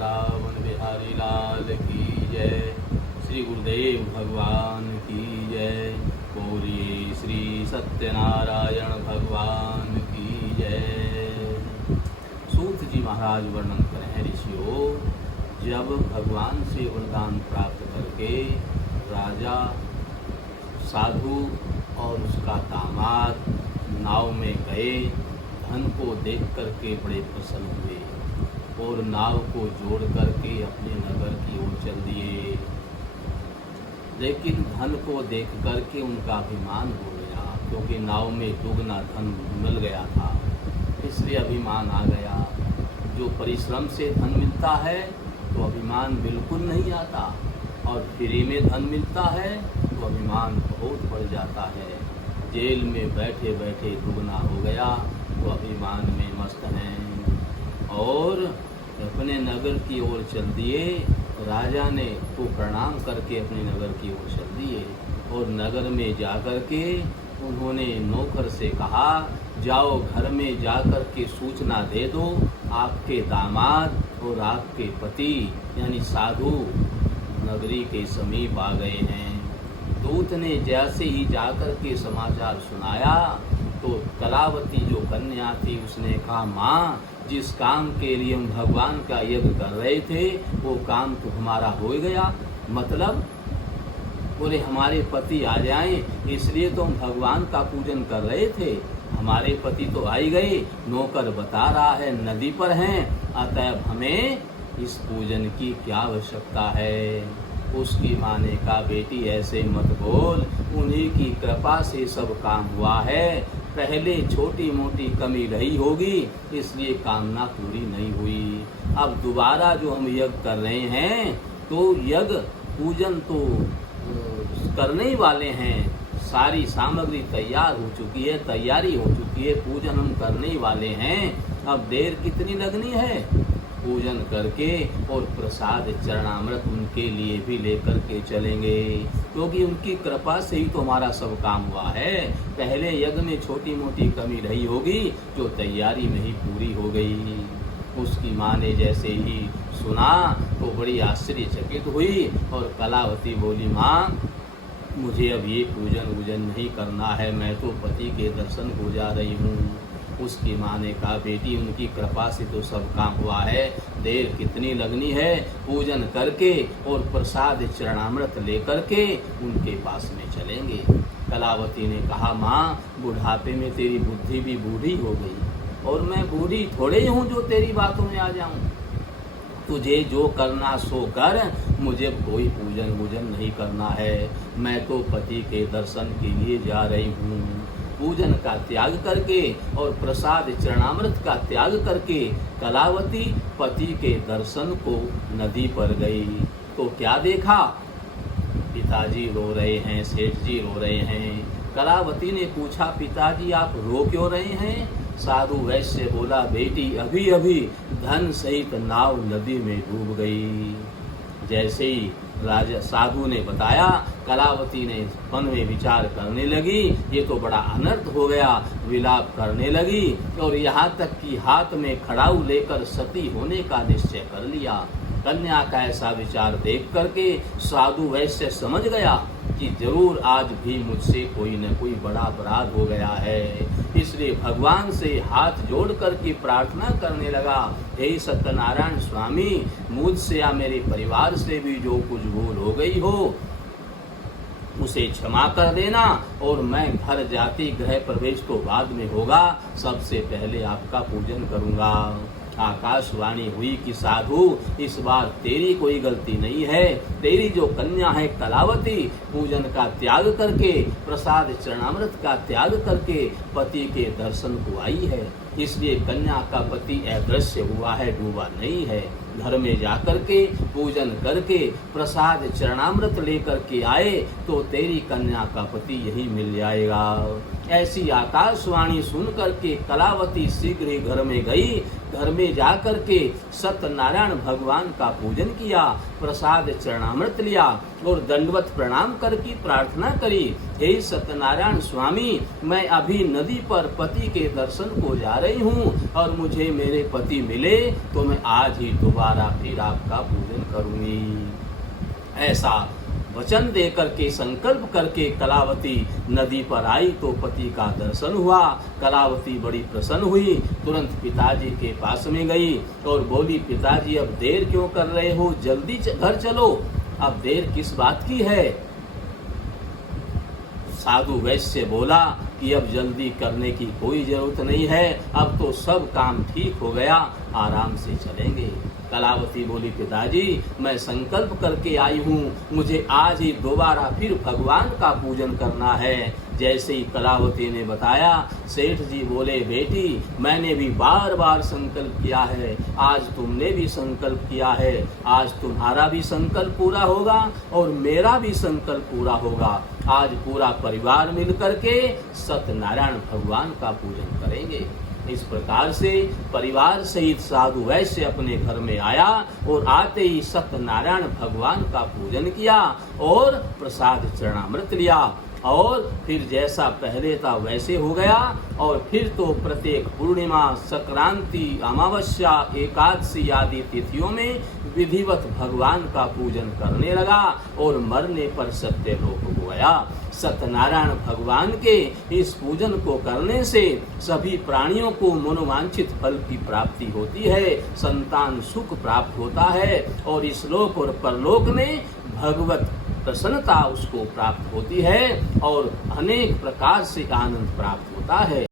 वृंदावन बिहारी लाल की जय। श्री गुरुदेव भगवान की जय। बोलिए श्री सत्यनारायण भगवान की जय। सूत जी महाराज वर्णन करें ऋषियों, जब भगवान से वरदान प्राप्त करके राजा साधु और उसका दामाद नाव में गए, धन को देख करके बड़े प्रसन्न हुए और नाव को जोड़ करके अपने नगर की ओर चल दिए। लेकिन धन को देख करके उनका अभिमान हो गया, क्योंकि नाव में दुगना धन मिल गया था, इसलिए अभिमान आ गया। जो परिश्रम से धन मिलता है तो अभिमान बिल्कुल नहीं आता, और फ्री में धन मिलता है तो अभिमान बहुत बढ़ जाता है। जेल में बैठे बैठे दुगना हो गया तो अभिमान में मस्त हैं। और अपने नगर की ओर चल दिए। राजा ने को प्रणाम करके अपने नगर की ओर चल दिए, और नगर में जाकर के उन्होंने नौकर से कहा, जाओ घर में जाकर के सूचना दे दो, आपके दामाद और आपके पति यानी साधु नगरी के समीप आ गए हैं। दूत ने जैसे ही जाकर के समाचार सुनाया तो कलावती जो कन्या थी उसने कहा, माँ, जिस काम के लिए हम भगवान का यज्ञ कर रहे थे वो काम तो हमारा हो गया। मतलब बोले हमारे पति आ जाएं, इसलिए तो हम भगवान का पूजन कर रहे थे। हमारे पति तो आ ही गए, नौकर बता रहा है नदी पर हैं, अतएव हमें इस पूजन की क्या आवश्यकता है। उसकी माँ ने कहा, बेटी ऐसे मत बोल, उन्हीं की कृपा से सब काम हुआ है। पहले छोटी मोटी कमी रही होगी, इसलिए कामना पूरी नहीं हुई। अब दोबारा जो हम यज्ञ कर रहे हैं तो यज्ञ पूजन तो करने ही वाले हैं। सारी सामग्री तैयार हो चुकी है, तैयारी हो चुकी है, पूजन हम करने ही वाले हैं। अब देर कितनी लगनी है, पूजन करके और प्रसाद चरणामृत उनके लिए भी लेकर के चलेंगे, क्योंकि उनकी कृपा से ही तो हमारा सब काम हुआ है। पहले यज्ञ में छोटी मोटी कमी रही होगी जो तैयारी में ही पूरी हो गई। उसकी माँ ने जैसे ही सुना तो बड़ी आश्चर्यचकित हुई और कलावती बोली, माँ, मुझे अब ये पूजन वूजन नहीं करना है, मैं तो पति के दर्शन को जा रही हूँ। उसकी माँ ने कहा, बेटी, उनकी कृपा से तो सब काम हुआ है, देर कितनी लगनी है, पूजन करके और प्रसाद चरणामृत लेकर के उनके पास में चलेंगे। कलावती ने कहा, माँ, बुढ़ापे में तेरी बुद्धि भी बूढ़ी हो गई, और मैं बूढ़ी थोड़े ही हूँ जो तेरी बातों में आ जाऊँ। तुझे जो करना सो कर, मुझे कोई पूजन वूजन नहीं करना है, मैं तो पति के दर्शन के लिए जा रही हूँ। पूजन का त्याग करके और प्रसाद चरणामृत का त्याग करके कलावती पति के दर्शन को नदी पर गई तो क्या देखा, पिताजी रो रहे हैं, सेठ जी रो रहे हैं। कलावती ने पूछा, पिताजी आप रो क्यों रहे हैं? साधु वैश्य बोला, बेटी, अभी अभी धन सहित नाव नदी में डूब गई। जैसे ही राजा साधु ने बताया, कलावती ने मन में विचार करने लगी, ये तो बड़ा अनर्थ हो गया, विलाप करने लगी, और यहाँ तक कि हाथ में खड़ाऊ लेकर सती होने का निश्चय कर लिया। कन्या का ऐसा विचार देख करके साधु वैश्य समझ गया कि जरूर आज भी मुझसे कोई न कोई बड़ा अपराध हो गया है, इसलिए भगवान से हाथ जोड़ करके प्रार्थना करने लगा, हे सत्यनारायण स्वामी, मुझसे या मेरे परिवार से भी जो कुछ भूल हो गई हो उसे क्षमा कर देना, और मैं घर जाती, गृह प्रवेश तो बाद में होगा, सबसे पहले आपका पूजन करूंगा। आकाशवाणी हुई कि साधु, इस बार तेरी कोई गलती नहीं है, तेरी जो कन्या है कलावती पूजन का त्याग करके, प्रसाद चरणामृत का त्याग करके पति के दर्शन को आई है, इसलिए कन्या का पति अदृश्य हुआ है, डूबा नहीं है। घर में जाकर के पूजन करके प्रसाद चरणामृत लेकर के आए तो तेरी कन्या का पति यही मिल जाएगा। ऐसी आकाशवाणी सुन करके कलावती शीघ्र ही घर में गई। घर में जाकर के सत्यनारायण भगवान का पूजन किया, प्रसाद चरणामृत लिया और दंडवत प्रणाम करके प्रार्थना करी, हे सत्यनारायण स्वामी, मैं अभी नदी पर पति के दर्शन को जा रही हूँ और मुझे मेरे पति मिले तो मैं आज ही दोबारा दोबारा फिर आपका पूजन करूंगी। ऐसा वचन दे करके संकल्प करके कलावती नदी पर आई तो पति का दर्शन हुआ। कलावती बड़ी प्रसन्न हुई, तुरंत पिताजी के पास में गई और बोली, पिताजी अब देर क्यों कर रहे हो, जल्दी घर चलो, अब देर किस बात की है। साधु वैश्य बोला कि अब जल्दी करने की कोई जरूरत नहीं है, अब तो सब काम ठीक हो गया, आराम से चलेंगे। कलावती बोली, पिताजी मैं संकल्प करके आई हूँ, मुझे आज ही दोबारा फिर भगवान का पूजन करना है। जैसे ही कलावती ने बताया, सेठ जी बोले, बेटी मैंने भी बार बार संकल्प किया है, आज तुमने भी संकल्प किया है, आज तुम्हारा भी संकल्प पूरा होगा और मेरा भी संकल्प पूरा होगा। आज पूरा परिवार मिलकर के सत्यनारायण भगवान का पूजन करेंगे। इस प्रकार से परिवार सहित साधु वैश्य अपने घर में आया और आते ही सत्यनारायण भगवान का पूजन किया और प्रसाद चरणामृत लिया और फिर जैसा पहले था वैसे हो गया। और फिर तो प्रत्येक पूर्णिमा, संक्रांति, अमावस्या, एकादशी आदि तिथियों में विधिवत भगवान का पूजन करने लगा और मरने पर सत्यलोक को गया। सत्यनारायण भगवान के इस पूजन को करने से सभी प्राणियों को मनोवांछित फल की प्राप्ति होती है, संतान सुख प्राप्त होता है और इस लोक और परलोक में भगवत प्रसन्नता उसको प्राप्त होती है और अनेक प्रकार से आनंद प्राप्त होता है।